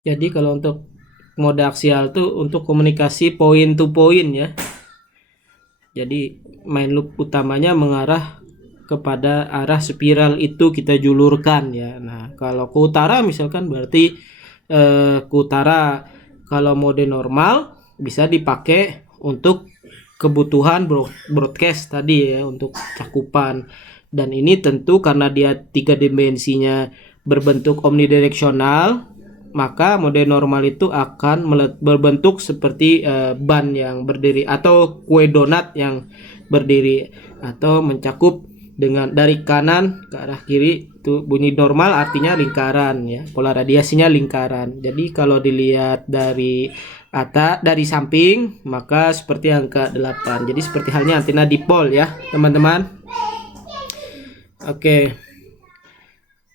Jadi kalau untuk mode aksial tuh untuk komunikasi point to point ya. Jadi main loop utamanya mengarah kepada arah spiral itu kita julurkan ya. Nah, kalau ke utara misalkan berarti ke utara. Kalau mode normal bisa dipakai untuk kebutuhan broadcast tadi ya, untuk cakupan. Dan ini tentu karena dia tiga dimensinya berbentuk omnidireksional, maka mode normal itu akan berbentuk seperti ban yang berdiri atau kue donat yang berdiri, atau mencakup dengan dari kanan ke arah kiri. Itu bunyi normal artinya lingkaran ya, pola radiasinya lingkaran. Jadi kalau dilihat dari dari samping maka seperti angka 8. Jadi seperti halnya antena dipol ya teman-teman. Oke.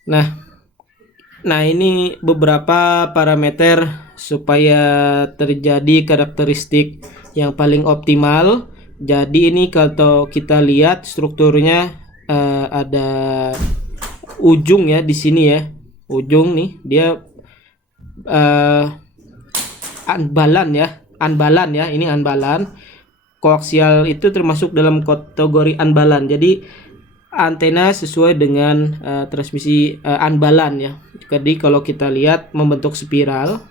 Nah, ini beberapa parameter supaya terjadi karakteristik yang paling optimal. Jadi ini kalau kita lihat strukturnya ada ujung ya di sini ya. Ujung nih dia anbalan ya. Ini anbalan. Koaksial itu termasuk dalam kategori anbalan. Jadi antena sesuai dengan transmisi anbalan ya. Jadi kalau kita lihat membentuk spiral,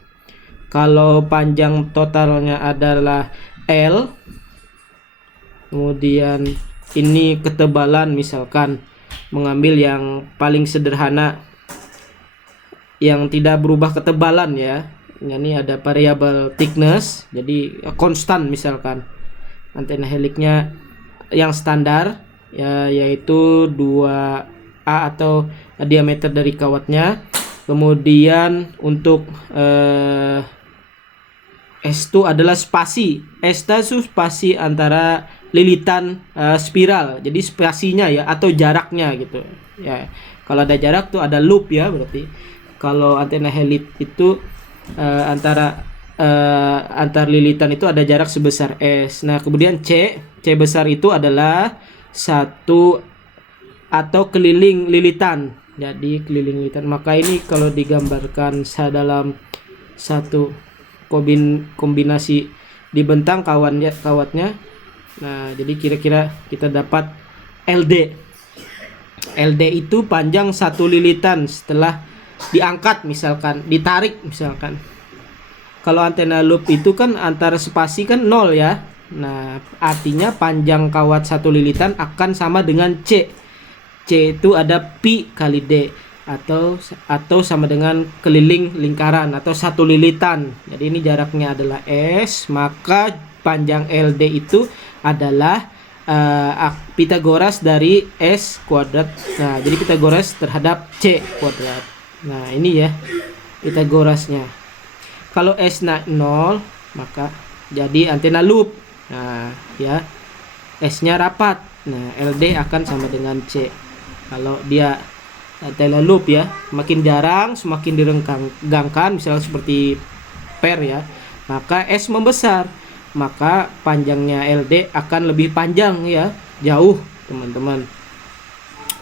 kalau panjang totalnya adalah L, kemudian ini ketebalan, misalkan mengambil yang paling sederhana yang tidak berubah ketebalan ya. Ini ada variabel thickness, jadi konstan, misalkan antena heliknya yang standar ya, yaitu 2A atau diameter dari kawatnya. Kemudian untuk S2 adalah spasi. S2 spasi antara lilitan spiral. Jadi spasinya ya, atau jaraknya gitu. Ya, kalau ada jarak tuh ada loop ya berarti. Kalau antena helit itu antar lilitan itu ada jarak sebesar S. Nah, kemudian C besar itu adalah satu atau keliling lilitan. Jadi keliling lilitan. Maka ini kalau digambarkan dalam satu kombinasi dibentang kawatnya. Nah, jadi kira-kira kita dapat LD. LD itu panjang satu lilitan setelah diangkat, misalkan ditarik misalkan. Kalau antena loop itu kan antara spasi kan 0 ya. Nah, artinya panjang kawat satu lilitan akan sama dengan C. C itu ada pi kali D, atau sama dengan keliling lingkaran atau satu lilitan. Jadi ini jaraknya adalah S, maka panjang LD itu adalah Pitagoras dari S kuadrat. Nah, jadi Pitagoras terhadap C kuadrat. Nah, ini ya Pitagorasnya. Kalau S naik 0 maka jadi antena loop. Nah ya, S-nya rapat. Nah, LD akan sama dengan C. Kalau dia antena loop ya, makin jarang semakin direnggangkan, misalnya seperti per ya, maka S membesar. Maka panjangnya LD akan lebih panjang ya, jauh teman-teman.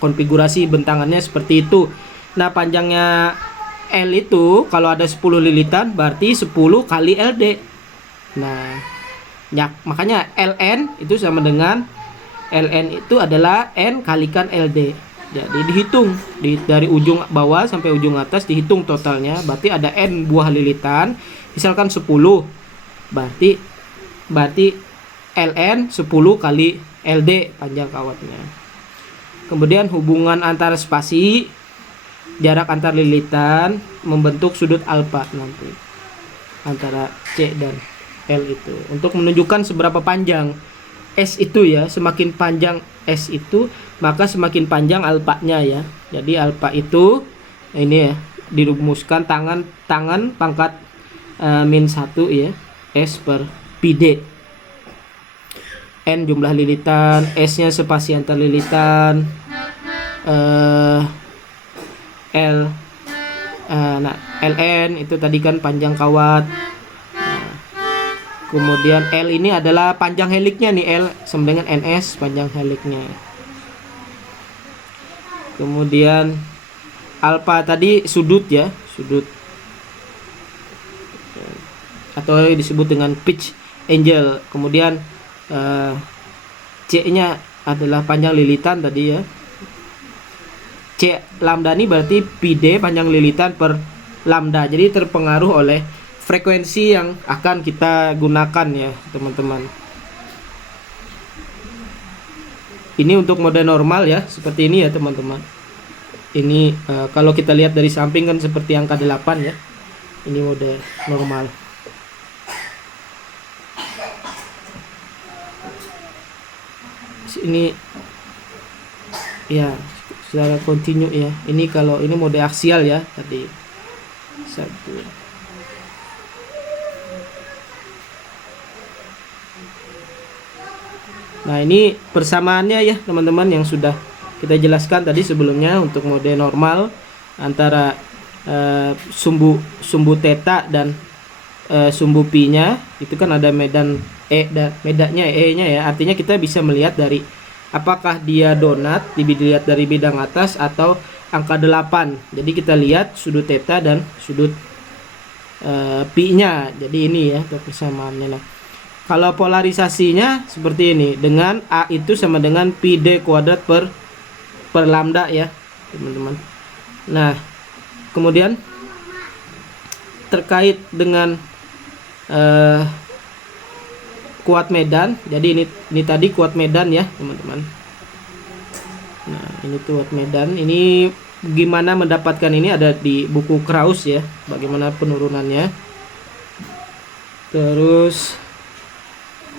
Konfigurasi bentangannya seperti itu. Nah, panjangnya L itu kalau ada 10 lilitan berarti 10 kali LD. Nah, ya, makanya LN itu sama dengan LN itu adalah N kalikan LD. Jadi dihitung dari ujung bawah sampai ujung atas, dihitung totalnya, berarti ada N buah lilitan. Misalkan 10, berarti LN 10 kali LD panjang kawatnya. Kemudian hubungan antara spasi, jarak antar lilitan membentuk sudut alfa nanti antara C dan L itu untuk menunjukkan seberapa panjang S itu ya. Semakin panjang S itu maka semakin panjang alfanya ya. Jadi alfa itu ini ya dirumuskan tangan pangkat min 1 ya, S per pi D. N jumlah lilitan, S nya spasi antar lilitan, L nah LN itu tadi kan panjang kawat. Nah, kemudian L ini adalah panjang heliknya nih, L sama dengan NS panjang heliknya. Kemudian alfa tadi sudut ya, sudut atau disebut dengan pitch angle. Kemudian C-nya adalah panjang lilitan tadi ya. C lambda ini berarti PD panjang lilitan per lambda. Jadi terpengaruh oleh frekuensi yang akan kita gunakan ya teman-teman. Ini untuk mode normal ya, seperti ini ya teman-teman. Ini kalau kita lihat dari samping kan seperti angka 8 ya. Ini mode normal. Ini ya secara kontinu ya. Ini kalau ini mode aksial ya tadi. Satu. Nah, ini persamaannya ya teman-teman yang sudah kita jelaskan tadi sebelumnya untuk mode normal antara sumbu theta dan sumbu pi-nya itu kan ada medan medanya E-nya ya. Artinya kita bisa melihat dari apakah dia donat dilihat dari bidang atas atau angka 8. Jadi kita lihat sudut theta dan sudut pi-nya. Jadi ini ya persamaannya. Nah, kalau polarisasinya seperti ini, dengan A itu sama dengan pi d kuadrat per lambda ya teman-teman. Nah, kemudian terkait dengan kuat medan. Jadi ini tadi kuat medan ya teman-teman. Nah, ini kuat medan. Ini gimana mendapatkan ini ada di buku Krauss ya, bagaimana penurunannya. Terus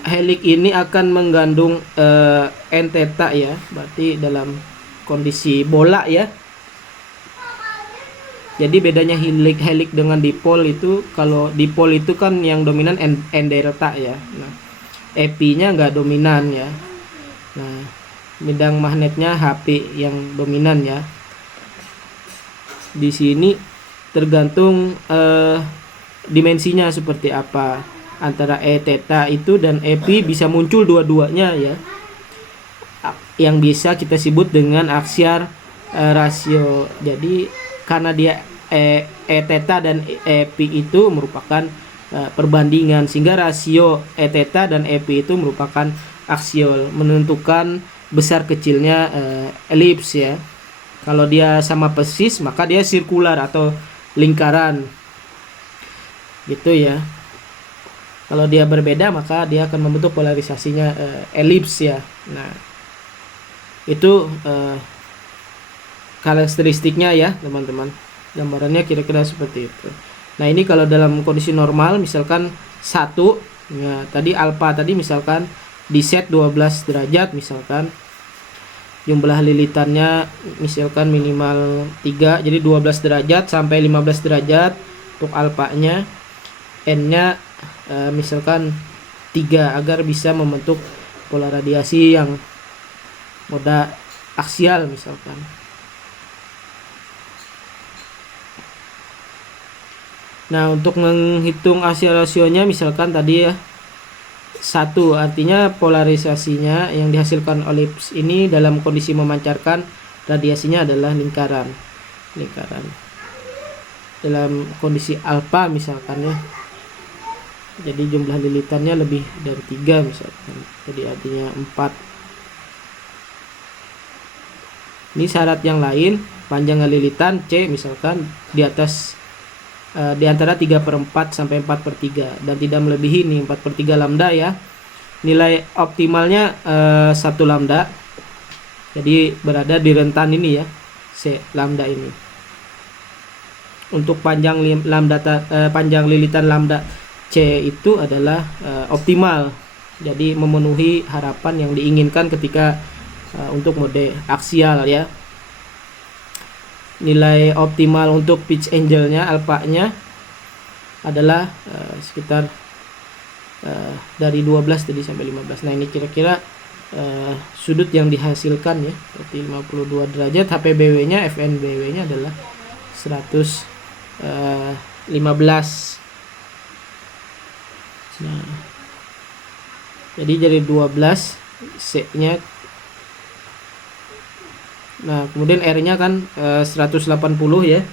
helix ini akan mengandung n theta ya, berarti dalam kondisi bola ya. Jadi bedanya helix dengan dipol itu, kalau dipol itu kan yang dominan n delta ya. Nah, epi-nya nggak dominan ya. Nah, bidang magnetnya HP yang dominan ya. Di sini tergantung dimensinya seperti apa. Antara E theta itu dan epi bisa muncul dua-duanya ya. Yang bisa kita sebut dengan axial rasio. Jadi karena dia E theta dan epi itu merupakan perbandingan, sehingga rasio E theta dan epi itu merupakan aksial, menentukan besar kecilnya elips ya. Kalau dia sama persis maka dia sirkular atau lingkaran gitu ya. Kalau dia berbeda maka dia akan membentuk polarisasinya elips ya. Nah, itu karakteristiknya ya teman-teman. Gambarannya kira-kira seperti itu. Nah, ini kalau dalam kondisi normal misalkan 1 ya, tadi alfa tadi misalkan di set 12 derajat misalkan, jumlah lilitannya misalkan minimal 3, jadi 12 derajat sampai 15 derajat untuk alfanya. N-nya misalkan 3 agar bisa membentuk pola radiasi yang mode aksial misalkan. Nah, untuk menghitung aksial rasionya misalkan tadi ya 1, artinya polarisasinya yang dihasilkan oleh elips ini dalam kondisi memancarkan radiasinya adalah lingkaran. Dalam kondisi alfa misalkan ya, jadi jumlah lilitannya lebih dari 3 misalkan, jadi artinya 4. Ini syarat yang lain, panjang lilitan C misalkan di atas di antara 3/4 sampai 4/3 dan tidak melebihi ini 4/3 lambda ya. Nilai optimalnya 1 lambda, jadi berada di rentan ini ya, C lambda ini. Untuk panjang panjang lilitan lambda C itu adalah optimal, jadi memenuhi harapan yang diinginkan ketika untuk mode aksial ya. Nilai optimal untuk pitch angle-nya alfanya adalah sekitar dari 12 tadi sampai 15. Nah, ini kira-kira sudut yang dihasilkan ya, berarti 52 derajat. HPBW-nya FNBW-nya adalah 115. Nah, jadi dari 12 C-nya. Nah, kemudian R-nya kan 180 ya.